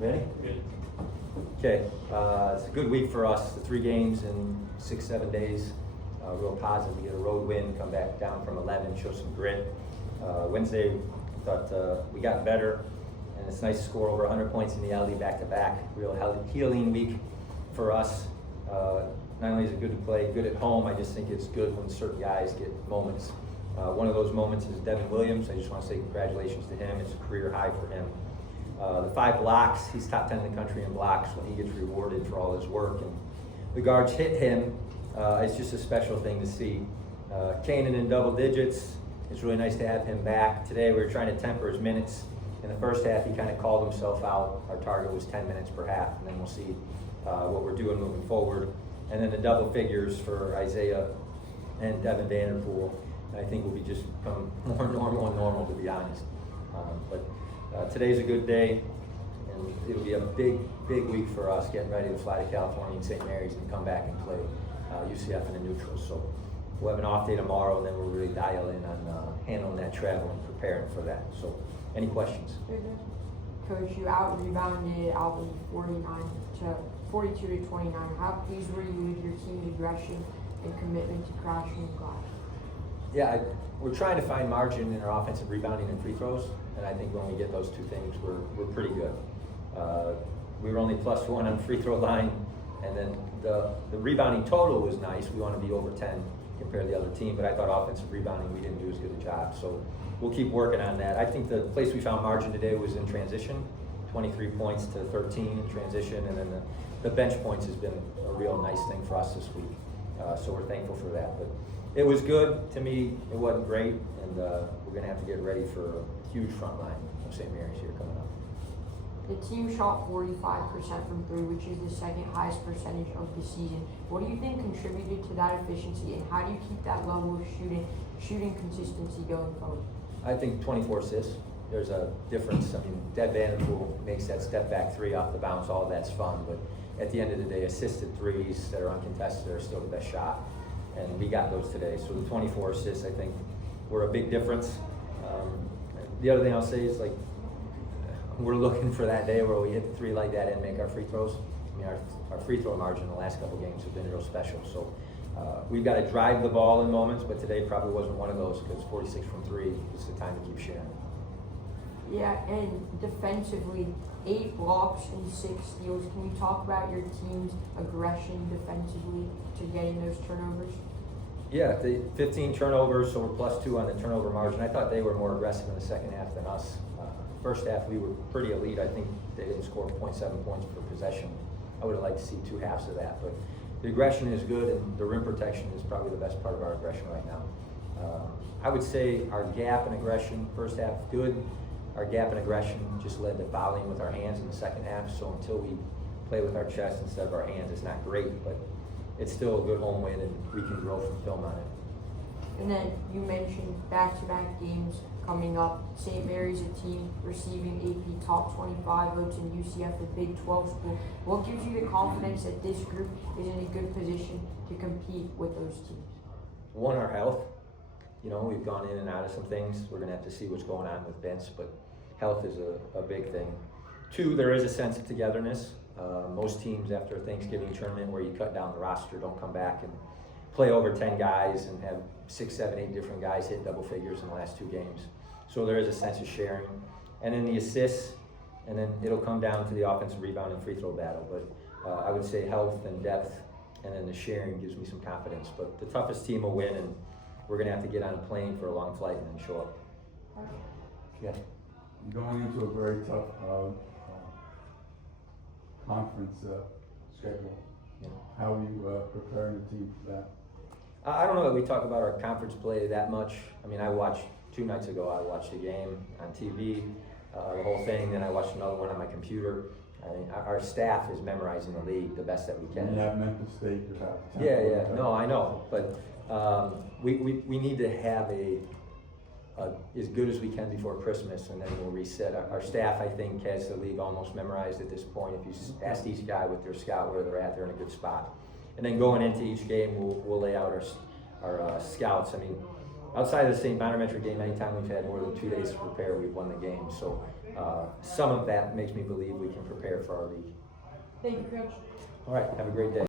Ready? Good. Okay, it's a good week for us. The 3 games in 6-7 days. Real positive. We get a road win, come back down from 11, show some grit. Wednesday, thought we got better, and it's nice to score over 100 points in the Albany back-to-back. Real healing week for us. Not only is it good to play good at home, I just think it's good when certain guys get moments. One of those moments is Devin Williams. I just want to say congratulations to him. It's a career high for him. The 5 blocks, he's top 10 in the country in blocks when he gets rewarded for all his work. And the guards hit him. It's just a special thing to see. Kanan in double digits. It's really nice to have him back. Today we were trying to temper his minutes. In the first half, he kind of called himself out. Our target was 10 minutes per half, and then we'll see what we're doing moving forward. And then the double figures for Isaiah and Devin Vanderpool, I think will be just become more normal and normal, to be honest. But today's a good day, and it'll be a big week for us, getting ready to fly to California and St. Mary's and come back and play UCF in the neutral. So we'll have an off day tomorrow, and then we'll really dial in on handling that travel and preparing for that. So, any questions? Coach, you out-rebounded Albany 42 to 29. How pleased were you with your team's aggression and commitment to crashing the glass? Yeah, we're trying to find margin in our offensive rebounding and free throws, and I think when we get those 2 things, we're pretty good. We were only +1 on the free throw line, and then the rebounding total was nice. We want to be over 10 compared to the other team, but I thought offensive rebounding, we didn't do as good a job. So we'll keep working on that. I think the place we found margin today was in transition, 23 points to 13 in transition, and then the bench points has been a real nice thing for us this week. So we're thankful for that. But it was good. To me, it wasn't great, and we're going to have to get ready for a huge front line of St. Mary's here coming up. The team shot 45% from 3, which is the second highest percentage of the season. What do you think contributed to that efficiency, and how do you keep that level of shooting consistency going forward? I think 24 assists. There's a difference. I mean, Dev Vanderpool makes that step back 3 off the bounce. All of that's fun, but at the end of the day, assisted 3s that are uncontested are still the best shot, and we got those today. So the 24 assists, I think, were a big difference. The other thing I'll say is, like, we're looking for that day where we hit the 3 like that and make our free throws. I mean, our free throw margin in the last couple games have been real special. So we've got to drive the ball in moments, but today probably wasn't one of those because 46 from 3 is the time to keep sharing. Yeah, and defensively, 8 blocks and 6 steals. Can you talk about your team's aggression defensively to getting those turnovers? Yeah, the 15 turnovers, so we're +2 on the turnover margin. I thought they were more aggressive in the second half than us. First half, we were pretty elite. I think they didn't score 0.7 points per possession. I would have liked to see 2 halves of that, but the aggression is good, and the rim protection is probably the best part of our aggression right now. I would say our gap and aggression, first half, good. Our gap and aggression just led to fouling with our hands in the second half, so until we play with our chest instead of our hands, it's not great, but it's still a good home win, and we can grow from film on it. And then you mentioned back-to-back games coming up. St. Mary's, a team receiving AP top 25 votes in UCF, a Big 12 school. What gives you the confidence that this group is in a good position to compete with those teams? One, our health. You know, we've gone in and out of some things. We're going to have to see what's going on with Vince, but health is a big thing. 2, there is a sense of togetherness. Most teams after a Thanksgiving tournament where you cut down the roster don't come back and play over 10 guys and have 6, 7, 8 different guys hit double figures in the last 2 games. So there is a sense of sharing. And then the assists, and then it'll come down to the offensive rebound and free throw battle. But I would say health and depth, and then the sharing gives me some confidence. But the toughest team will win, and we're going to have to get on a plane for a long flight and then show up. Yeah. Going into a very tough conference schedule. Yeah. How are you preparing the team for that? I don't know that we talk about our conference play that much. I mean, I watched 2 nights ago, I watched a game on TV, the whole thing, then I watched another one on my computer. I mean, our staff is memorizing the league the best that we can. You have Memphis State, you have Yeah. No, I know, but we need to have as good as we can before Christmas, and then we'll reset. Our staff, I think, has the league almost memorized at this point. If you ask each guy with their scout where they're at, they're in a good spot. And then going into each game, we'll lay out our scouts. I mean, outside of the St. Bonaventure game, anytime we've had more than 2 days to prepare, we've won the game. So some of that makes me believe we can prepare for our league. Thank you, Coach. All right, have a great day.